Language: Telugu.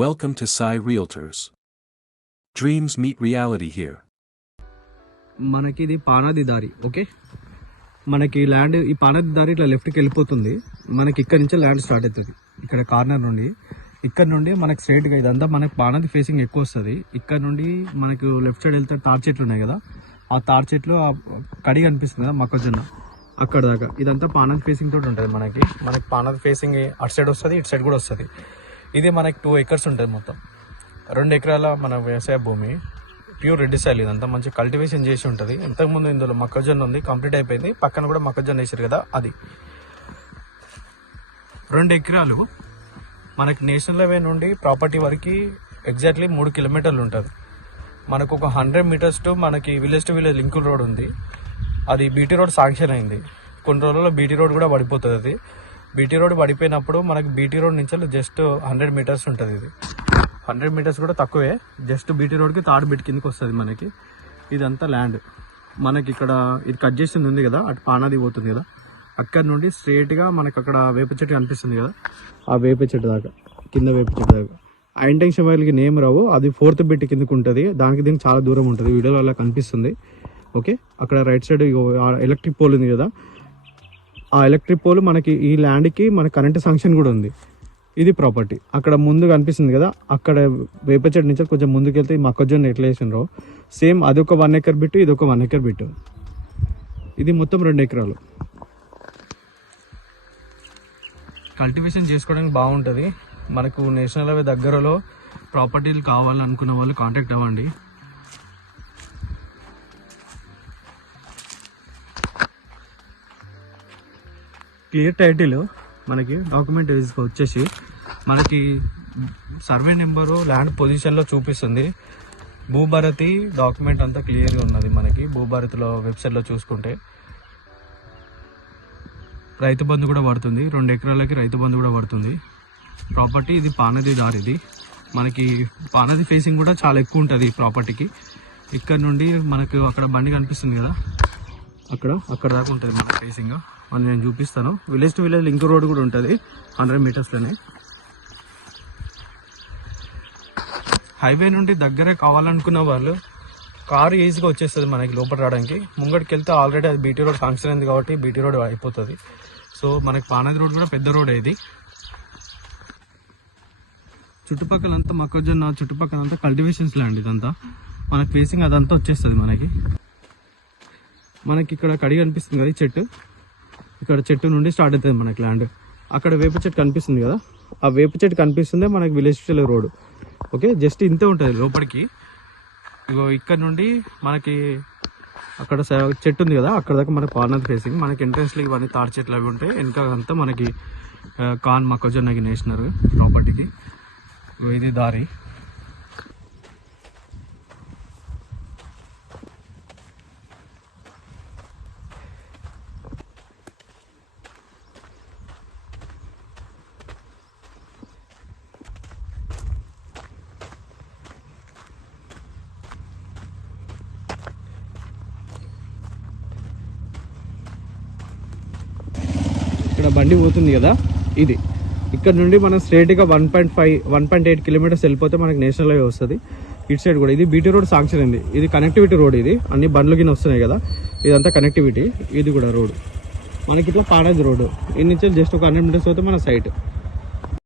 Welcome to Sai Realtors. Dreams meet reality here. మనకి ఇది పానాది దారి. ఓకే, మనకి ల్యాండ్ ఈ పానాది దారి ఇట్లా లెఫ్ట్కి వెళ్ళిపోతుంది. మనకి ఇక్కడ నుంచి ల్యాండ్ స్టార్ట్ అవుతుంది. ఇక్కడ కార్నర్ నుండి ఇక్కడ నుండి మనకి స్ట్రైట్గా ఇదంతా మనకి పానాది ఫేసింగ్ ఎక్కువ వస్తుంది. ఇక్కడ నుండి మనకు లెఫ్ట్ సైడ్ వెళ్తే తార్ చెట్లు ఉన్నాయి కదా, ఆ తార్ చెట్లు కడి కనిపిస్తుంది కదా మొక్కజొన్న, అక్కడ దాకా ఇదంతా పానాది ఫేసింగ్ తోటి ఉంటుంది. మనకి పానాది ఫేసింగ్ అటు సైడ్ వస్తుంది, ఇటు సైడ్ కూడా వస్తుంది. ఇది మనకి 2 acres ఉంటుంది. మొత్తం 2 ఎకరాల మన వ్యవసాయ భూమి, ప్యూర్ రెడ్డి సాయిల్. ఇదంతా మంచి కల్టివేషన్ చేసి ఉంటుంది. ఇంతకుముందు ఇందులో మొక్కజొన్న ఉంది, కంప్లీట్ అయిపోయింది. పక్కన కూడా మొక్కజొన్న వేసారు కదా, అది 2 ఎకరాలు. మనకి నేషనల్ హైవే నుండి ప్రాపర్టీ వరకు ఎగ్జాక్ట్లీ 3 కిలోమీటర్లు ఉంటుంది. మనకు ఒక 100 meters టు మనకి విలేజ్ టు విలేజ్ లింకుల్ రోడ్ ఉంది. అది బీటీ రోడ్ శాంక్షన్ అయింది. కొన్ని రోజుల్లో బీటీ రోడ్ కూడా పడిపోతుంది. అది బీటీ రోడ్ పడిపోయినప్పుడు మనకి బీటీ రోడ్ నుంచి జస్ట్ 100 meters ఉంటుంది. ఇది 100 meters కూడా తక్కువే. జస్ట్ బీటీ రోడ్కి తాడు బిట్ కిందకి వస్తుంది మనకి. ఇదంతా ల్యాండ్ మనకి ఇక్కడ ఇది కట్ చేసింది ఉంది కదా, అటు పానాది పోతుంది కదా, అక్కడ నుండి స్ట్రేట్గా మనకి అక్కడ వేప చెట్టు కనిపిస్తుంది కదా, ఆ వేప చెట్టు దాకా, కింద వేప చెట్టు దాకా. ఆ ఇంటెన్షన్ వైర్కి నేమ్ రావు, అది 4th బిట్ కిందకు ఉంటుంది. దీనికి చాలా దూరం ఉంటుంది. వీడియోలో అలా కనిపిస్తుంది. ఓకే, అక్కడ రైట్ సైడ్ ఎలక్ట్రిక్ పోల్ ఉంది కదా, ఆ ఎలక్ట్రిక్ పోల్ మనకి ఈ ల్యాండ్కి మన కరెంట్ శాంక్షన్ కూడా ఉంది. ఇది ప్రాపర్టీ. అక్కడ ముందు కనిపిస్తుంది కదా, అక్కడ వేప చెట్టు నుంచి కొంచెం ముందుకు వెళ్తే ఈ మొక్కజొన్న ఎట్లా వేసినారో సేమ్ అదొక 1 acre బిట్టు, ఇదొక 1 acre బిట్టు. ఇది మొత్తం 2 ఎకరాలు. కల్టివేషన్ చేసుకోవడానికి బాగుంటుంది. మనకు నేషనల్ హైవే దగ్గరలో ప్రాపర్టీలు కావాలనుకున్న వాళ్ళు కాంటాక్ట్ అవ్వండి. క్లియర్ టైటిల్ మనకి డాక్యుమెంట్ వచ్చేసి మనకి సర్వే నెంబరు ల్యాండ్ పొజిషన్లో చూపిస్తుంది. భూభారతి డాక్యుమెంట్ అంతా క్లియర్గా ఉన్నది. మనకి భూభారతిలో వెబ్సైట్లో చూసుకుంటే రైతు బంధు కూడా పడుతుంది. 2 ఎకరాలకి రైతు బంధు కూడా పడుతుంది. ప్రాపర్టీ ఇది పానది దారిది. మనకి పానది ఫేసింగ్ కూడా చాలా ఎక్కువ ఉంటుంది ఈ ప్రాపర్టీకి. ఇక్కడ నుండి మనకు అక్కడ బండి కనిపిస్తుంది కదా, అక్కడ దాకా ఉంటుంది మన ఫేసింగ్. అని నేను చూపిస్తాను. Village to village link road కూడా ఉంటుంది 100 metersలోనే. హైవే నుండి దగ్గరే కావాలనుకున్న వాళ్ళు కారు ఈజీగా వచ్చేస్తుంది మనకి లోపల రావడానికి. ముంగడికి వెళ్తే ఆల్రెడీ అది బీటీ రోడ్ ఫంక్షన్ అయింది కాబట్టి బీటీ రోడ్ అయిపోతుంది. సో మనకి పానది రోడ్ కూడా పెద్ద రోడ్ ఇది. చుట్టుపక్కలంతా మొక్కజొన్న, చుట్టుపక్కలంతా కల్టివేషన్స్ ల్యాండ్. ఇదంతా మనకి ఫేసింగ్ అదంతా వచ్చేస్తుంది మనకి ఇక్కడ కడి కనిపిస్తుంది కదా, ఈ చెట్టు, ఇక్కడ చెట్టు నుండి స్టార్ట్ అవుతుంది మనకి ల్యాండ్. అక్కడ వేప చెట్టు కనిపిస్తుంది కదా, ఆ వేప చెట్టు కనిపిస్తుంది మనకి village to road. Okay, just ఇంతే ఉంటుంది లోపలికి. ఇగో ఇక్కడ నుండి మనకి అక్కడ చెట్టు ఉంది కదా, అక్కడ దాకా మనకి పానది ఫేసింగ్. మనకి ఎంట్రెన్స్లో ఇవన్నీ తాడి చెట్లు అవి ఉంటాయి. వెనక అంతా మనకి కాన్ మొక్కజొన్నకి నేసినారు ప్రాపర్టీకి. ఇది దారి. ఇక్కడ బండి పోతుంది కదా, ఇది ఇక్కడ నుండి మనం స్ట్రైట్గా 1.8 kilometers వెళ్ళిపోతే మనకి నేషనల్ హైవే వస్తుంది. ఇటు సైడ్ కూడా ఇది బీటీ రోడ్ శాంక్షన్ అయింది. ఇది కనెక్టివిటీ రోడ్. ఇది అన్ని బండ్లు కింద వస్తున్నాయి కదా, ఇదంతా కనెక్టివిటీ. ఇది కూడా రోడ్ మనకి ఇట్లా పానది రోడ్. ఈ నుంచి జస్ట్ ఒక 100 meters పోతే మన సైట్.